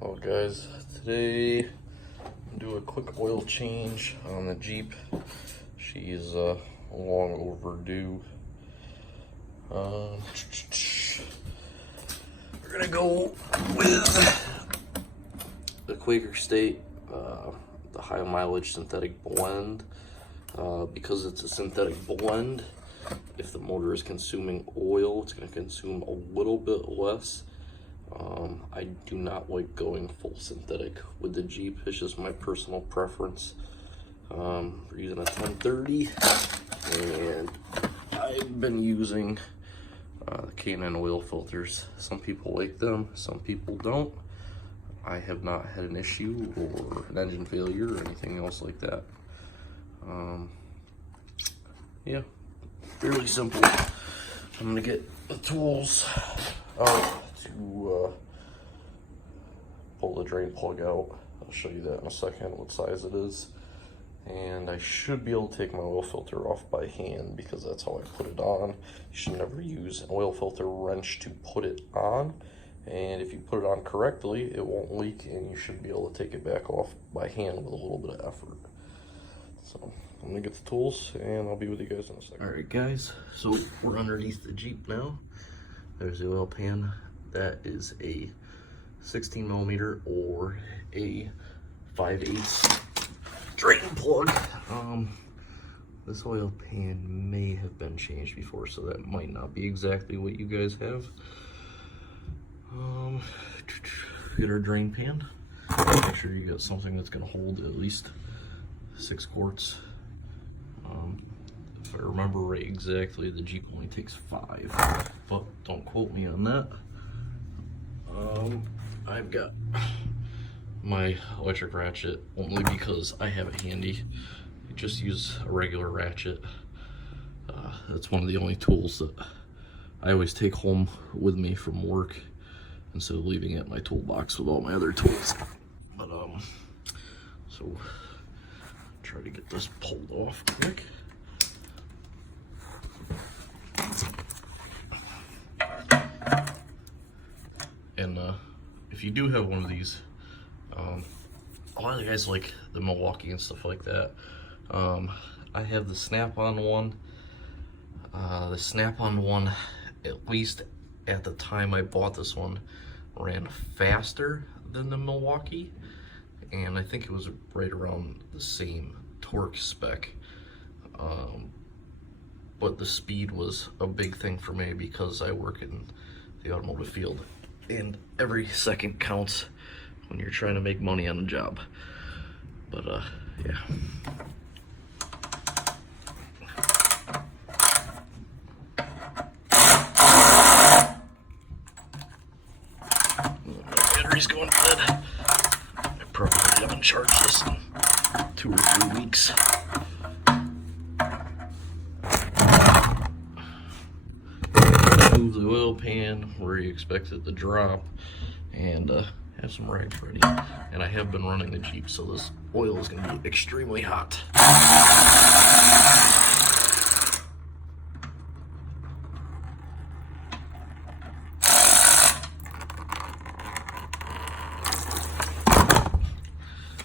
Well guys, today I'm do a quick oil change on the Jeep. She's long overdue. We're gonna go with the Quaker State, the high mileage synthetic blend. Because it's a synthetic blend, if the motor is consuming oil, it's going to consume a little bit less. I do not like going full synthetic with the Jeep. It's just my personal preference. We're using a 1030, and I've been using the K&N oil filters. Some people like them, some people don't. I have not had an issue or an engine failure or anything else like that. Yeah, fairly simple. I'm gonna get the tools out to pull the drain plug out. I'll show you that in a second, what size it is. And I should be able to take my oil filter off by hand because that's how I put it on. You should never use an oil filter wrench to put it on. And if you put it on correctly, it won't leak and you should be able to take it back off by hand with a little bit of effort. So I'm gonna get the tools and I'll be with you guys in a second. All right guys, so we're underneath the Jeep now. There's the oil pan. That is a 16 millimeter or a 5/8 drain plug. This oil pan may have been changed before, so that might not be exactly what you guys have. Get our drain pan. Make sure you got something that's gonna hold at least 6 quarts. If I remember right exactly, the Jeep only takes 5, but don't quote me on that. I've got my electric ratchet only because I have it handy. I just use a regular ratchet. That's one of the only tools that I always take home with me from work instead of leaving it in my toolbox with all my other tools. But so try to get this pulled off quick. And if you do have one of these, a lot of the guys like the Milwaukee and stuff like that. I have the Snap-on one. The Snap-on one, at least at the time I bought this one, ran faster than the Milwaukee, and I think it was right around the same torque spec. But the speed was a big thing for me because I work in the automotive field, and every second counts when you're trying to make money on a job. But yeah. Battery's going dead. I probably haven't charged this in 2 or 3 weeks. Move the oil pan where you expect it to drop, and have some rags ready. And I have been running the Jeep, so this oil is going to be extremely hot.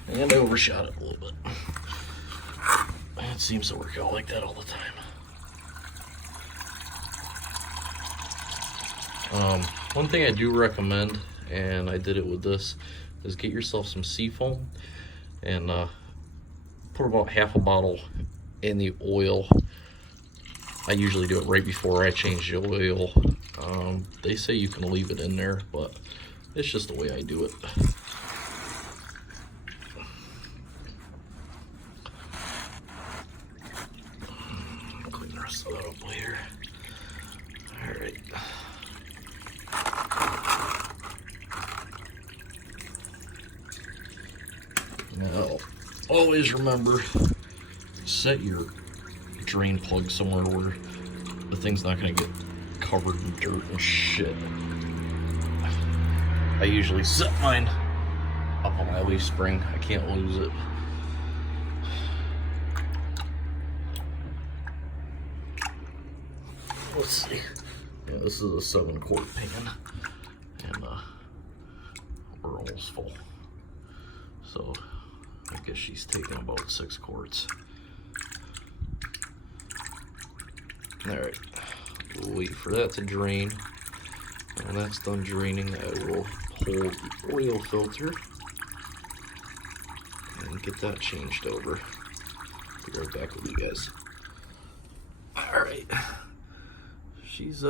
And I overshot it a little bit. It seems to work out like that all the time. One thing I do recommend, and I did it with this, is get yourself some Seafoam and put about half a bottle in the oil. I usually do it right before I change the oil. They say you can leave it in there, but it's just the way I do it. Clean the rest of that up later. All right. Now, always remember, set your drain plug somewhere where the thing's not going to get covered in dirt and shit. I usually set mine up on my leaf spring. I can't lose it. Let's see. Yeah, this is a 7-quart pan, and we're almost full. So I guess she's taking about 6 quarts. All right, we'll wait for that to drain. When that's done draining, I will hold the oil filter and get that changed over. Be right back with you guys. All right, she's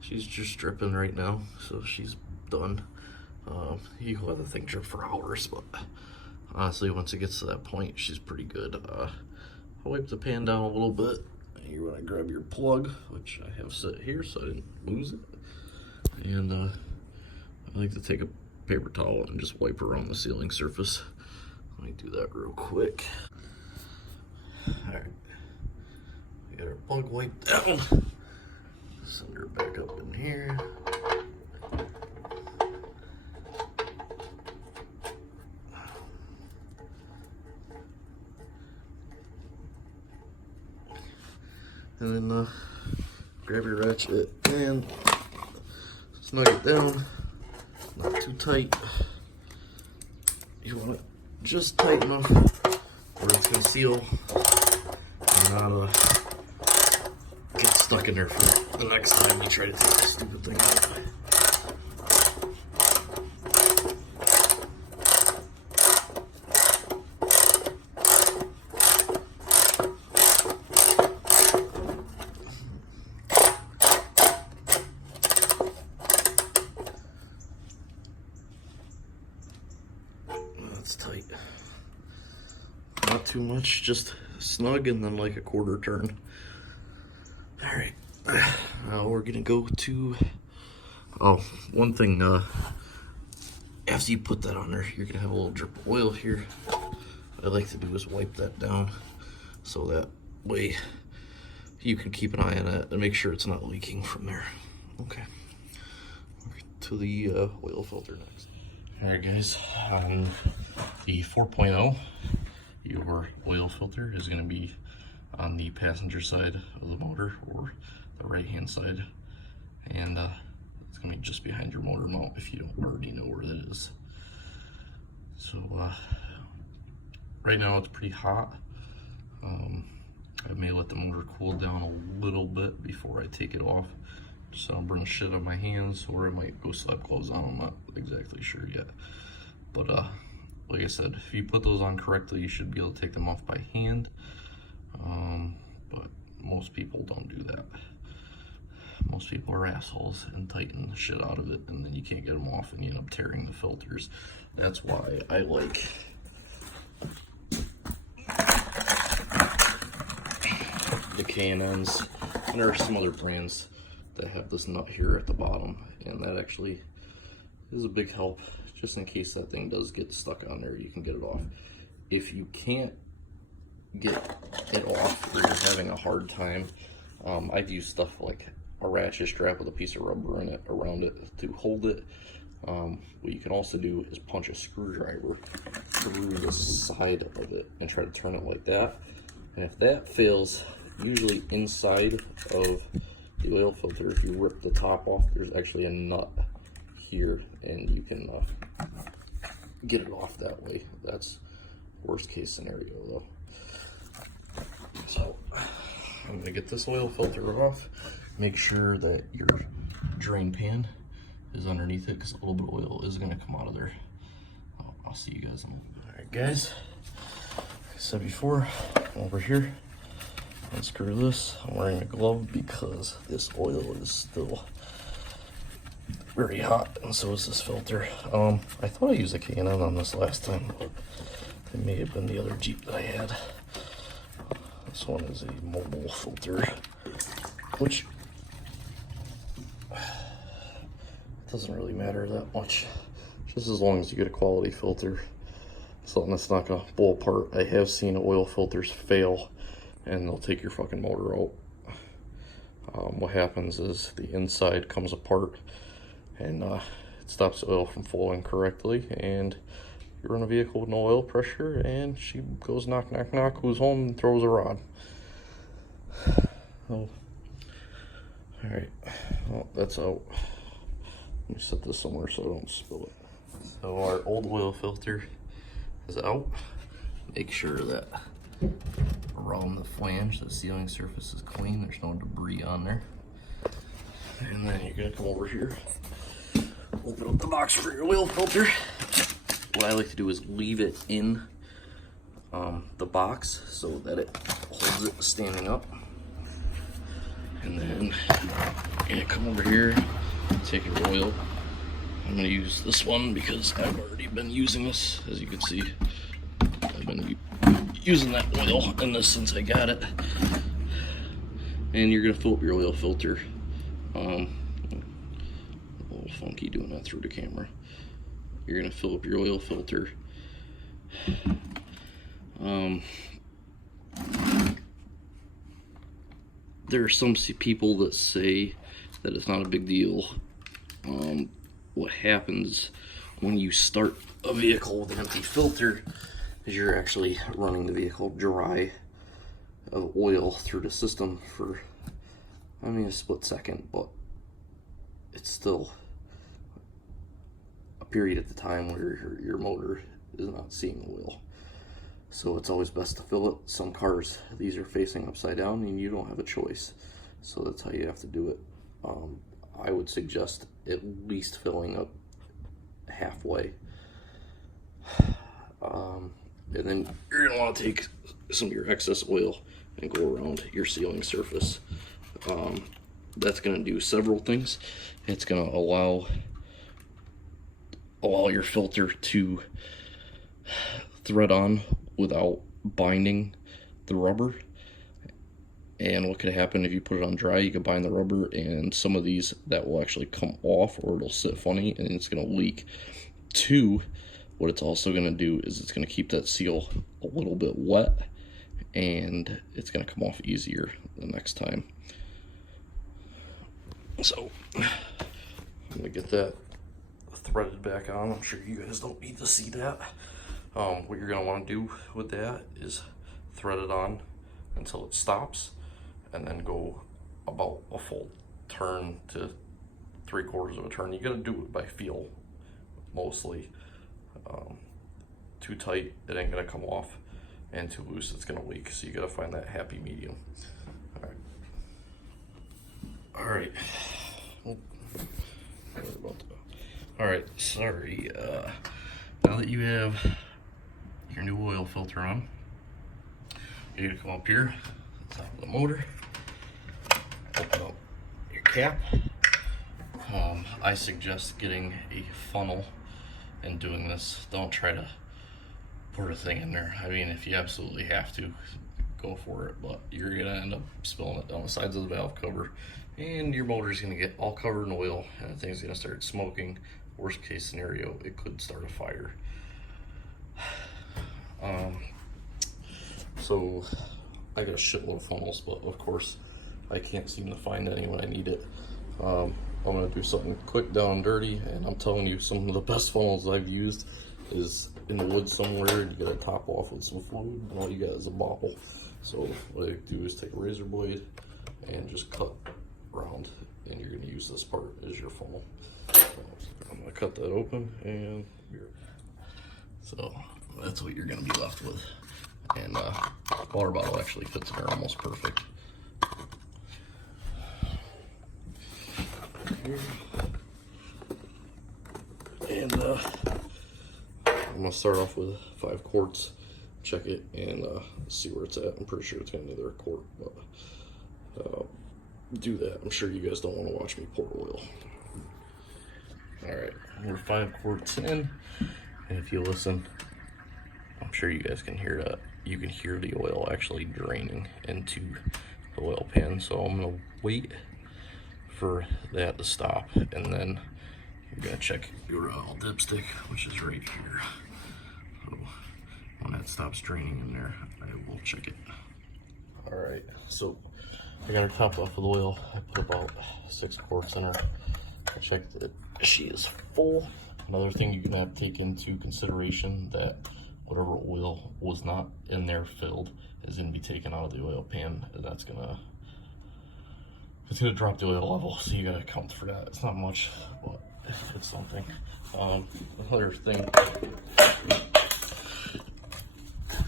just dripping right now, so she's done. You can let the thing drip for hours, but honestly, once it gets to that point, she's pretty good. I'll wipe the pan down a little bit. You want to grab your plug, which I have set here so I didn't lose it. And I like to take a paper towel and just wipe around the sealing surface. Let me do that real quick. All right, we got our plug wiped down. Send her back up in here. And then grab your ratchet and snug it down, not too tight. You want it just tight enough where it's gonna seal and not get stuck in there for the next time you try to take this stupid thing out. That's tight. Not too much, just snug and then like a quarter turn. All right, now we're gonna go to, one thing, after you put that on there, you're gonna have a little drip of oil here. What I like to do is wipe that down so that way you can keep an eye on it and make sure it's not leaking from there. Okay, to the oil filter next. All right, guys, the 4.0, your oil filter is going to be on the passenger side of the motor, or the right hand side, and it's going to be just behind your motor mount if you don't already know where that is. So right now it's pretty hot. I may let the motor cool down a little bit before I take it off, so I don't burn shit on my hands, or I might go slap gloves on. I'm not exactly sure yet, but like I said, if you put those on correctly, you should be able to take them off by hand, but most people don't do that. Most people are assholes and tighten the shit out of it, and then you can't get them off and you end up tearing the filters. That's why I like the K&Ns, and there are some other brands that have this nut here at the bottom, and that actually is a big help. Just in case that thing does get stuck on there, you can get it off. If you can't get it off, or you're having a hard time, I've used stuff like a ratchet strap with a piece of rubber in it around it to hold it. What you can also do is punch a screwdriver through the side of it and try to turn it like that. And if that fails, usually inside of the oil filter, if you rip the top off, there's actually a nut here, and you can get it off that way. That's worst case scenario though. So I'm gonna get this oil filter off. Make sure that your drain pan is underneath it, because a little bit of oil is gonna come out of there. I'll see you guys in a moment. All right, guys, like I said before, over here, unscrew this. I'm wearing a glove because this oil is still very hot, and so is this filter. I thought I used a K&N on this last time, but it may have been the other Jeep that I had. This one is a mobile filter, which doesn't really matter that much, just as long as you get a quality filter, something that's not gonna blow apart. I have seen oil filters fail and they'll take your fucking motor out. What happens is the inside comes apart, and it stops the oil from flowing correctly, and you run a vehicle with no oil pressure, and she goes knock, knock, knock, who's home, and throws a rod. Oh. Alright, well, that's out. Let me set this somewhere so I don't spill it. So our old oil filter is out. Make sure that around the flange, the sealing surface is clean. There's no debris on there. And then you're gonna come over here, open up the box for your oil filter. What I like to do is leave it in the box so that it holds it standing up. And then you're gonna come over here, take your oil. I'm gonna use this one because I've already been using this, as you can see. I've been using that oil in this since I got it. And you're gonna fill up your oil filter. A little funky doing that through the camera. You're gonna fill up your oil filter. There are some people that say that it's not a big deal. What happens when you start a vehicle with an empty filter is you're actually running the vehicle dry of oil through the system for, I mean, a split second, but it's still a period at the time where your motor is not seeing oil. So it's always best to fill it. Some cars, these are facing upside down and you don't have a choice. So that's how you have to do it. I would suggest at least filling up halfway. And then you're gonna wanna take some of your excess oil and go around your sealing surface. That's gonna do several things. It's gonna allow your filter to thread on without binding the rubber. And what could happen if you put it on dry, you can bind the rubber and some of these that will actually come off, or it'll sit funny and it's gonna leak. Two, what it's also gonna do is it's gonna keep that seal a little bit wet and it's gonna come off easier the next time. So I'm gonna get that threaded back on. I'm sure you guys don't need to see that. What you're gonna wanna do with that is thread it on until it stops and then go about a full turn to 3/4 of a turn. You gotta do it by feel mostly. Too tight, it ain't gonna come off, and too loose, it's gonna leak. So you gotta find that happy medium. All right. All right, sorry. Now that you have your new oil filter on, you're gonna come up here, top of the motor, open up your cap. I suggest getting a funnel and doing this. Don't try to put a thing in there. I mean, if you absolutely have to, go for it, but you're gonna end up spilling it down the sides of the valve cover and your motor's gonna get all covered in oil and the thing's gonna start smoking. Worst case scenario, it could start a fire. So I got a shitload of funnels, but of course I can't seem to find any when I need it. I'm gonna do something quick, down and dirty, and I'm telling you, some of the best funnels I've used is in the woods somewhere. You gotta top off with some fluid, and all you got is a bobble. So what I do is take a razor blade and just cut around, and you're gonna use this part as your funnel. So I'm gonna cut that open, and so that's what you're gonna be left with. And water bottle actually fits in there almost perfect. And I'm gonna start off with 5 quarts, check it, and see where it's at. I'm pretty sure it's gonna need a quart, but do that. I'm sure you guys don't want to watch me pour oil. All right, we're 5 quarts in, and if you listen, I'm sure you guys can hear that. You can hear the oil actually draining into the oil pan. So I'm gonna wait for that to stop, and then you're gonna check your dipstick, which is right here. So when that stops draining in there, I will check it. All right, so I got her topped off with oil. I put about 6 quarts in her. I checked that she is full. Another thing you're gonna have to take into consideration that whatever oil was not in there filled is gonna be taken out of the oil pan, and that's gonna drop the oil level. So you gotta account for that. It's not much, but It's something. Another thing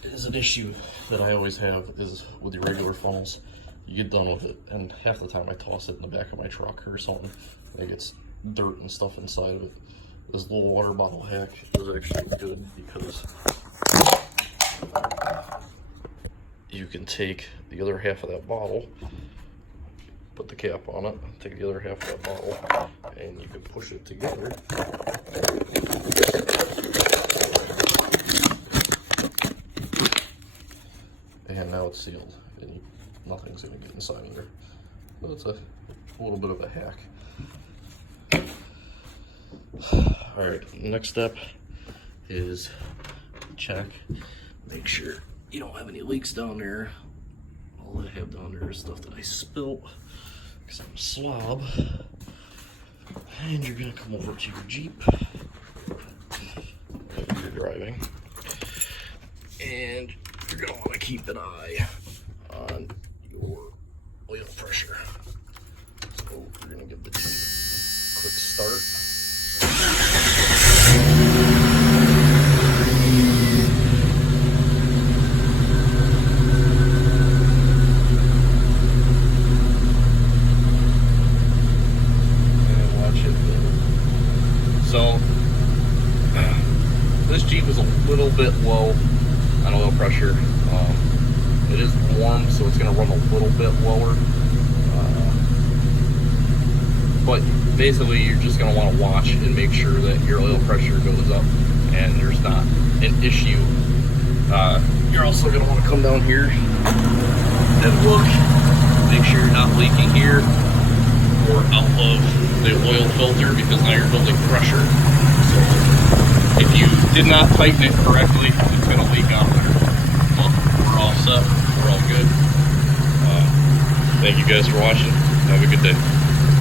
is an issue that I always have is with your regular funnels. You get done with it, and half the time I toss it in the back of my truck or something. And it gets dirt and stuff inside of it. This little water bottle hack is actually good because you can take the other half of that bottle, put the cap on it, take the other half of that bottle, and you can push it together. And now it's sealed, and nothing's going to get inside of there. So it's a little bit of a hack. Alright, next step is check, make sure you don't have any leaks down there. All I have down there is stuff that I spilt because I'm a slob. And you're going to come over to your Jeep if you're driving, and you're going to want to keep an eye on your oil pressure. So we're going to give the Jeep a quick start. And watch it go. So this Jeep is a little bit low on oil pressure. It is warm, so it's going to run a little bit lower. But basically, you're just going to want to watch and make sure that your oil pressure goes up and there's not an issue. You're also going to want to come down here and look, make sure you're not leaking here or out of the oil filter, because now you're building pressure. So if you did not tighten it correctly, it's going to leak out there. But we're all set. We're all good. Thank you guys for watching. Have a good day.